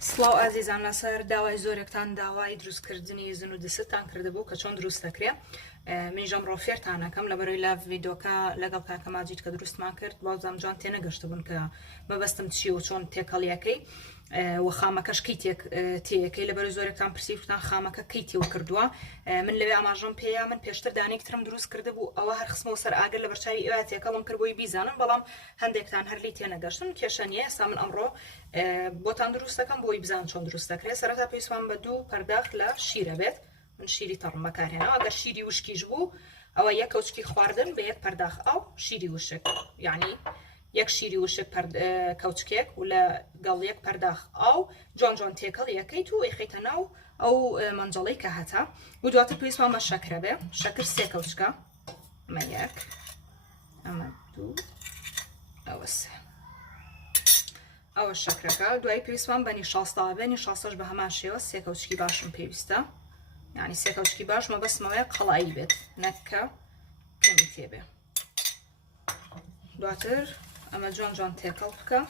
سڵاو ئازیزان لەسەر داوای زۆرێکتان داوای دروستکردنی زن و دستتان کردبوو کە چۆن دروست دەکرێت. منیژەم ڕۆفێرتانەکەم لەبەرەوەی لە ڤیدۆکە لەگەڵ کاکە ماجید کە دروستمان کرد بازم جوان تێنەگەشتبوون کە مەبەستم چی و چۆن تێکەڵیەکەی و خامەکەش کەی تێیەکەی لەبەر زۆرێکتان پرسیفتان خامەکە کەی تێوە کردووە. من لەوێ ئاماژەم پێیا من پێشتر دانێکترم دروست کردبوو ئەوە هەر خستمەوە سەر ئاگر لە بەرچاوی ئێوە تێکەڵم کردبووی بیزانم بەڵام هەندێکتان هەرلی تێنەگەشتن کێشە نیە. ئێستا من ئەمڕۆ بۆتان دروست دەکەم بۆی بزان چۆن دروست دەکرێت. سەرەتا پێویستمان بە 2 پەرداخ لە شیرە بێت. من شیری تەڕم بەکارهێناوە. ئەگەر شیری وشکیش بوو ئەوە یەک کەوچکی خواردن بە 1 پەرداخ ئەو شیری وشک، یعنی یەک شیری وشک کەوچکێک و لەگەڵ 1 پەرداخ ئەو جوان جوان تێکەڵ یەکەیت و یخیتە ناو ئەو مەنجەڵەی کە هەتا و دواتر پێویستمان بە شەکرە بێ. شەکر 3 کەوچکە، ئەمە 1 ئەمە 2 ئەوە 3 ئەوە شەکرەکە. دوای پێویستمان بە نیشاستەوە بێ. نیشاستەش بە هەمان شێوە 3 کەوچکی باشم پێویستە، یعنی 3 کەوچکی باش مەبەستمەوەیە قەڵایی بێت نەکە کەمی تێبێ. دواتر ئەمە جوان جوان تێکەڵ بکە.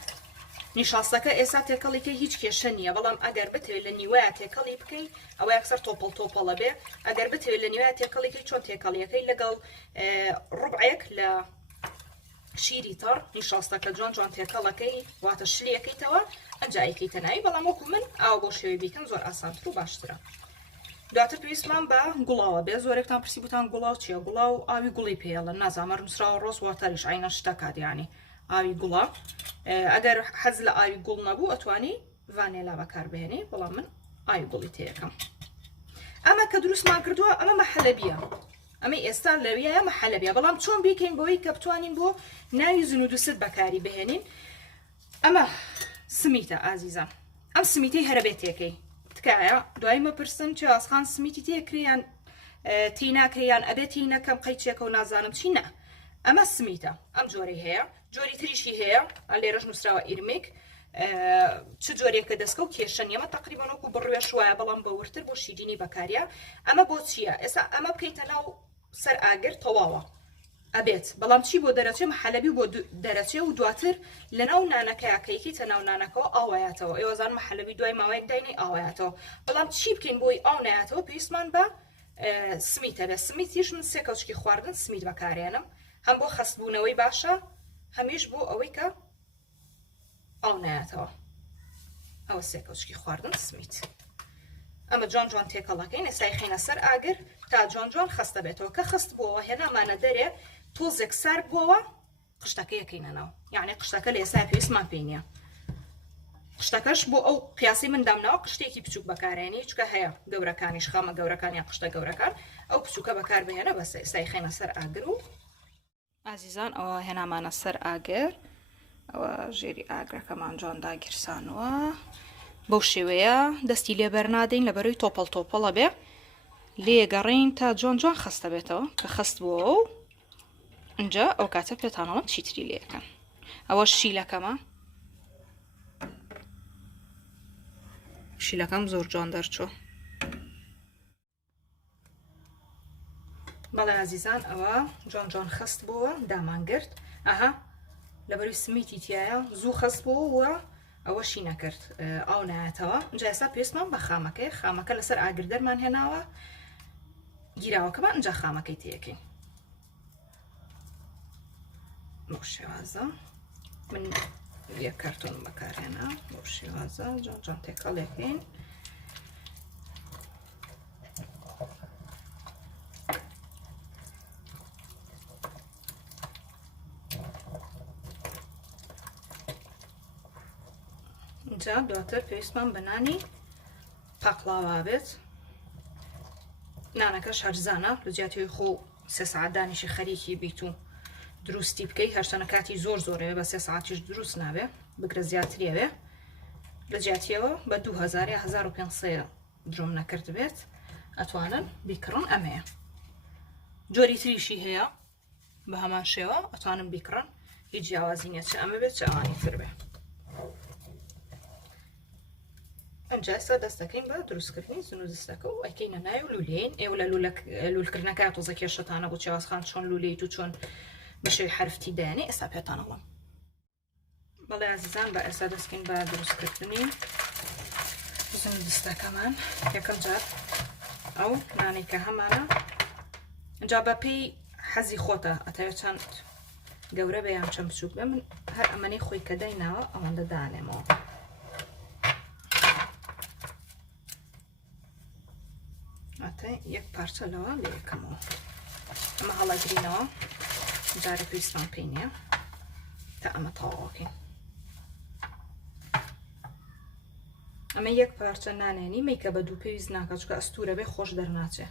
نیشاستەکە ئێستا تێکەڵیکەی هیچ کێشە نییە، بەڵام ئەگەر بتەوێت لە نیوەیە تێکەڵی بکەیت ئەوە یەکسەر تۆپڵ تۆپەڵە بێ. ئەگەر بتەوێت لە نیوەیە تێکەڵیکەی چۆن تێکەڵیەکەی لەگەڵ ڕوبعێک لە شیری تەڕ نیشاستەکە جوان جوان تێکەڵەکەی واتە شلیەکەیتەوە ئەنجایەکەیتە ناوی، بەڵام وەکو من ئاو بۆ شێوەی بیکەم زۆر ئاسانتر و باشترە. دواتر پێویستمان بە گوڵاوە بێ. زۆرێکتان پرسی بوتان گوڵاو چییە؟ گوڵاو ئاوی گوڵی پێڵە نازانمە نووسراوە ڕۆز واتەریش عینە شتەکات، یعنی ئاوی گوڵا. ئەگەر حەز لە ئاوی گوڵ نەبوو ئەتوانی ڤانێلا بەکاربهێنی، بەڵام من ئاوی گوڵی تێیەکەم. ئەمە کە دروستمان کردووە ئەمە مەحەلەبیە، ئەمە ئێستا لەویە مەحەلەبیە، بەڵام چۆن بیکەین بۆی کە بتوانین بۆ ناوی زن و دووست بەکاری بهێنین. ئەمە سمیتە ئازیزان، ئەم سمیتەی هەرە بێتێکەی تکایە دوای مەپرسن چ ئاسخان سمیتی تێکریان تی ناکریان ئەبێت تی نەکەم قەیچێکە و نازانم چی نە. ئەمە سمیتە، ئەم جۆرەی هەیە، جۆری تریشی هەیە، لێرەش نووسراوە ئیرمیک. چ جۆرێکە دەستکە و کێشە نیە، ئەمە تەقریبەن وەکو بڕوێش وایە بەڵام بەورتر بۆ شیرینی بەکاریە. ئەمە بۆ چییە؟ ئێستا ئەمە بکەیتە ناو سەر ئاگر تەواوە ئەبێت، بەڵام چی بۆ دەرەچێ؟ مەحەلەبی بۆ دەرەچێ و دواتر لە ناو نانەکەیە کەیکیتە ناو نانەکەەوە ئاوایەتەوە. ئێوەزان مەحەلەبی دوای ماوەیەک داینی ئاوایەتەوە، بەڵام چی بکەین بۆی ئاو نایەتەوە؟ پێویستمان بە سمیتە بێ. سمیتیش من 3 کەوچکی خواردن سمیت بەکارێنم، هەم بۆ خەستبوونەوەی باشە، هەمیش بۆ ئەوەی کە ئاو نایەتەوە. ئەوە 3 کەوچکی خواردن سمیت. ئەمە جوان جوان تێکەڵەکەین. ئێستا خینە سەر ئاگر تا جوان جوان خستە بێتەوە. کە خست بووەوە هێنامانە دەرێ تۆزێک سارد بووەوە قشتەکە یەکەینە ناو، یعنی قشتەکە لە ئێستا پێویستمان پێی نییە. قشتەکەش بۆ ئەو قیاسی من دامنەوە قشتێکی بچووک بەکارێنی، چکە هەیە گەورەکانیش خامە گەورەکان یا قشتە گەورەکان، ئەو بچووکە بەکاربهێنە بەس. ئێستا خینە سەر ئاگر و ئازیزان ئەوە هێنامانە سەر ئاگر. ئەوە ژێری ئاگرەکەمان جوان داگیرسانەوە بەو شێوەیە. دەستی لێبەر نادەین لەبەرەوەی تۆپەڵ تۆپەڵە بێ، لێگەڕین تا جوان جوان خستە بێتەوە. کە خست بووە و اینجا ئەو کاتە پێتانەوەم چیتری لێەکەن. ئەوە شیلەکەمە، شیلەکەم زۆر جوان دەرچوو. بەڵێ ئازیزان ئەوە جوان جوان خست بووە دامانگرت. ئەها لەبەروی سمیتی تایە زوو خست بووە ئەوەشی نەکرد ئاو نایەتەوە. اینجا ئێستا پێویستمان بە خامەکەی. خامەکە لەسەر ئاگر دەرمان هێناوە گیراوەکەمان اینجا خامەکەی تێیەکەین بۆ شێوازە. من 1 کارتۆن بەکارهێنا بۆ شێوازە جوان جوان تێکەڵێکین. اینجا دواتر پێویستمان بە نانی پاقلاوا بێت. نانەکەش هەرزانە لە جیاتیۆی خۆ 3 ساعت دانیشی خەریکی بیت و دروستی بکەی. هەرچەنە کاتی زۆر زۆرەوێ بە 3 ساعتیش دروست نابێ، بگرە زیاتریەوێ لە جیاتیەوە بە 2000 یا 1500 درۆم نەکرد بێت ئەتوانن بیکڕن. ئەمەیە جۆری تریشی هەیە بە هەمان شێوە ئەتوانن بیکڕن، هیچ جیاوازی نیە، چ ئەمە بێت چ ئەوانی تر بێ. ئەمجا ئێستا دەست دەکەین بە دروستکردنی زن و دستەکە و ئەکەینە ناوی و لولێین. ئێوە لە لولکردنەکە تۆزە کێشەتانە بۆ چێوازخان چۆن لولەیت و چۆن بەشەوی حرفتی دایانێ ئێستا پێتانەڵم. بەڵێ عزیزان بە ئێستا دەستکەین بە دروستکردنی بزن دستەکەمان یەکەم جار ئەو نانەی کە هەمانە جا بە پێی حەزی خۆتە ئەتەوێت چەند گەورە بێ یان چەند بچووک بێ من هەر ئەمەنەی خۆی کە دەیناوە ئەوەندە دانێمەوە ئەتە یەک پارچە لەوە لێ یەکەمەوە ئەمە هەڵەگرینەوە جارە پێویستمان پێی نییە تا ئەمە تەواوەکەین ئەمە یەک پارچە نانێنی مەیکە بە دوو پێویست ناکە چکە ئەستورە بێ خۆش دەرناچێ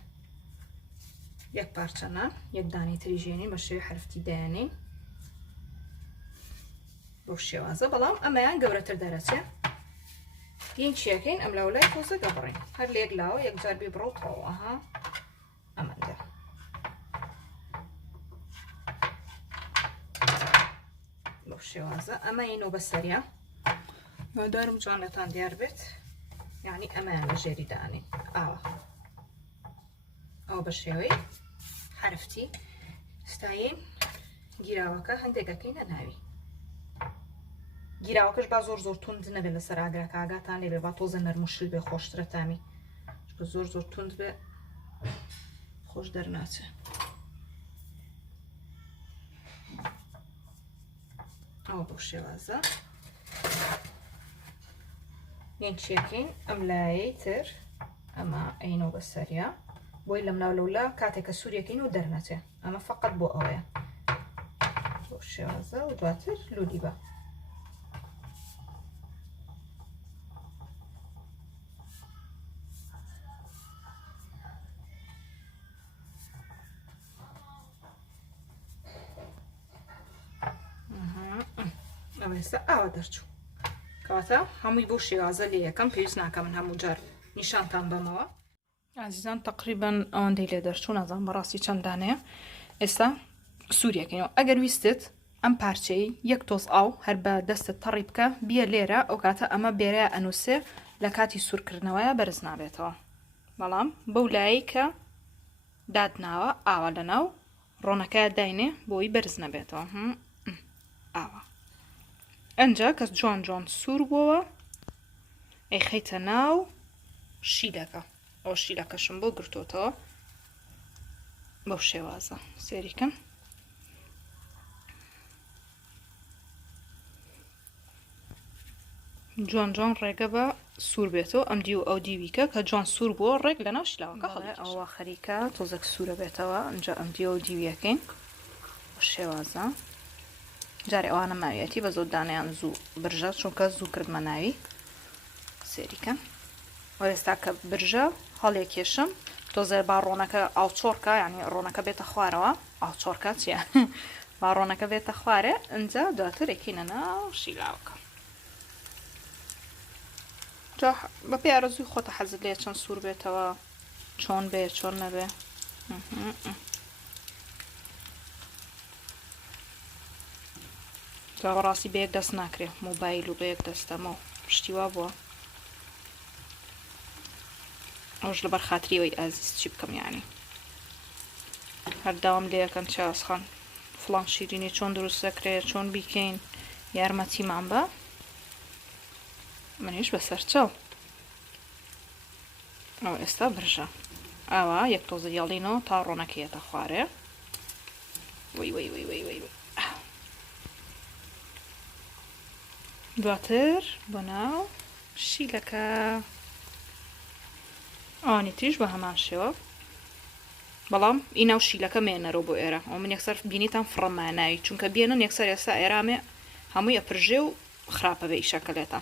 یەک پارچە نان یەک دانەی تری ژێنین بە شێوەی حرفتی دایانین بۆ شێوازە بەڵام ئەمەیان گەورەتر دەرەچێ هین چیەکەین ئەم لەولای تۆزە گەبڕین هەر لێک لاوە یەکجار بێ بڕۆتەوە ئەها ئەمەندە بۆ شێوازە ئەمەینەوە بەسەریە مادارم جوانەتان دیار بێت یعنی ئەمەیان لە ژێری دانین ئاوە ئەو بە شێوەی حرفتی ستاین گیراوەکە هەندێکەکەینە ناوی گیراوەکەش با زۆر زۆر توند نەبێت لەسەر ئاگرەکە ئاگاتان لێ بێ با تۆزە نەرموشل بێ خۆشترە تامی زۆر زۆر توند بێ خۆش دەرناچێ ئەوە بۆ شێوازە یەن چیەکەین ئەم لایەی تر ئەمە ئەینەوە بەسەریە بۆی لەم ناو لەولا کاتێککە سووریەکەین و دەرنەچێ ئەمە فقط بۆ ئەوەیە بۆ شێوازە و دواتر لودی بە ئەوێستا ئاوا دەرچوو کەواتە هەمووی بۆ شێوازە لێ یەکەم پێویست ناکە من هەموو جار نیشانتان بەمەوە عزیزان تقریبان ئەوەندەی لێ دەرچوو نازان بەڕاستی چەندانەیە ئێستا سووریەکەینەوە ئەگەر ویستت ئەم پارچەی یەک تۆز ئاو هەر بە دەستت تەڕی بکە بیە لێرە ئەو کاتە ئەمە بێرەیە ئەنووسێ لە کاتی سوورکردنەوەیە بەرز نابێتەوە بەڵام بەو لایەی کە دادناوە ئاوا لەناو ڕۆنەکەیە داینێ بۆی بەرز نەبێتەوە ئاوا ئەنجا کەس جوان جوان سوور بووەوە ئەی خەیتە ناو شیلەکە ئەو شیلەکەشم بۆ گرتوتەوە بەو شێوازە سێریکەم جوان جوان ڕێگە بە سوور بێتەوە ئەم دی و ئەو دیویکە کە جوان سوور بووە ڕێک لە ناو شیلاوەکە ئەوە خەریکە تۆزێک سوورە بێتەوە ئەنجا ئەم دی و دیویەکەین بە شێوازە جارێ ئەوانە ماویەتی بە زۆر دانیان زوو برژە چونکە زوو کردمە ناوی سێریکە و ئێستا کە برژە هەڵێکێشم تۆزێ با ڕۆنەکە ئاڵچۆرکە یعنی ڕۆنەکە بێتە خوارەوە ئاڵچۆرکە چیە با ڕۆنەکە بێتە خوارێ ئەنجا دواتر ئەکەینە ناو شیلاوەکە جا بە پێی ئارەزووی خۆتە حەزت لێ چەند سوور بێتەوە چۆن بێ چۆن نەبێ ڕاستی بەیەک دەست ناکرێ مۆبایل و بەیەک دەستەمە و پشتیوا بووە ئەوش لەبەر خاتریەوەی ئازیز چی بکەم یانی هەرداوام لێ یەکەن چاسخان فڵان شیرینی چۆن دروست دەکرێت چۆن بیکەین یارمەتیمان بە منیش بەسەر چاو ئەو ئێستا برژە ئاوا یەک تۆزە یاڵینەوە تا ڕۆنەکەیەتە خوارێ وی دواتر بۆ ناو شیلەکە ئەوانی تریش بە هەمان شێوە بەڵام ئی ناو شیلەکە مێنەرەوە بۆ ئێرە ئەو من یەکسەر بینیتان فڕەماناوی چونکە بێنن یەکسەر ئێستا ئێرامێ هەمووی ئەپرژێ و خراپە بە ئیشەکەلێتە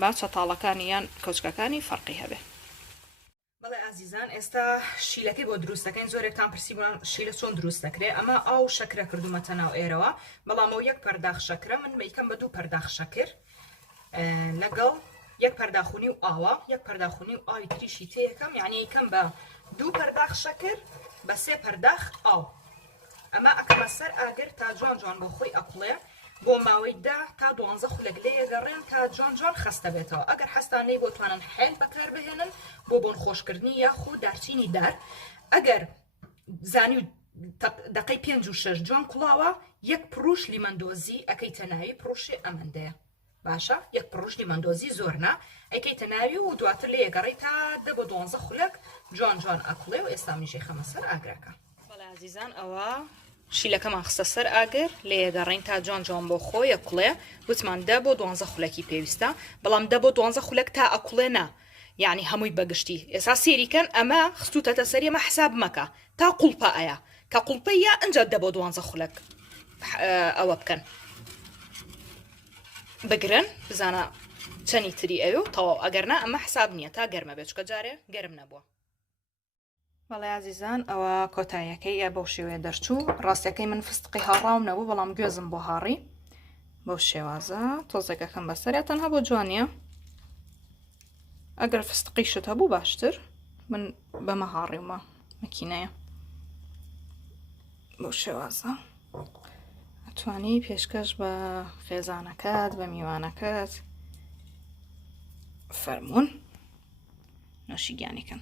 با چەتاڵەکانی یان کەوچکەکانی فەرقی هەبێ بەڵێ ئازیزان ئێستا شیلەکەی بۆ دروستەکەین زۆرێکتان پرسی بوون شیلە چۆن دروست دەکرێت ئەمە ئاو شەکرە کردومەتە ناو ئێرەوە بەڵام ئەو یەک پەرداخ شەکرە من مەیکەم بە دوو پەرداخ شەکر لەگەڵ یەک پەرداخونی و ئاوا یەک پەرداخونی و ئاوی تریشی تێیەکەم یعنی یەکەم بە دوو پەرداخ شەکر بە سێ پەرداخ ئاو ئەمە ئەکەمە سەر ئاگر تا جوان جوان بۆ خۆی ئەقڵێ بۆ ماوەی 10 تا 12 خولەک لێ گەڕێن تا جوان جوان خەستە بێتەوە ئەگەر حەستانەی بۆ توانن حێل بەکار بهێنن بۆ بۆن خۆشکردنی یاخود دارچینی دار ئەگەر زانی و دقەی 5 و 6 جوان کوڵاوە یەک پڕوش لیمەندۆزی ئەەکەیتە ناوی پڕوشی ئەمەندەیە باشە یەک پڕۆژنی مندۆزی زۆرنا ئەیکەیتە ناوی و دواتر لێ گەڕی تا 10 بۆ 12 خولەک جوان جوان ئەکڵێ و ئێستا منیژەی خەمە سەر ئاگرەکە. بەڵێ عزیزان ئەوە شیلەکەمان خستە سەر ئاگر لێ گەڕین تا جوان جوان بۆ خۆی ئەکڵێ وتمان 10 بۆ 12 خولەکی پێویستە بەڵام 10 بۆ 12 خولەک تا ئەکڵێنە یعنی هەمووی بەگشتی ئێستا سێریکەن ئەمە خستوتەتە سەری ئەمە حساب مەکە تا قوڵپە ئەیە کە قوڵپەیە ئەنجا 10 بۆ 12 خولەک ئەوە بکەن بگرن بزانە چەنی تری ئەوێ و تەواو ئەگەرنا ئەمە حساب نییە تا گەرمە بێت چکە جارێ گەرم نەبووە. بەڵێ عزیزان ئەوە کۆتاییەکەی بەو شێوەیە دەرچوو ڕاستیەکەی من فستقی هاڕاوم نەبوو بەڵام گوێزم بۆ هاڕی بەو شێوازە تۆزێکەکەم بەسەریا تەنها بۆ جوانیە ئەگەر فستقی شت هەبوو باشتر من بەمە هاڕیومە مەکینەیە بەو شێوازە ئەتوانی پێشکەش بە خێزانەکەت بە میوانەکەت فەرمونون نۆشیگیانیکەن.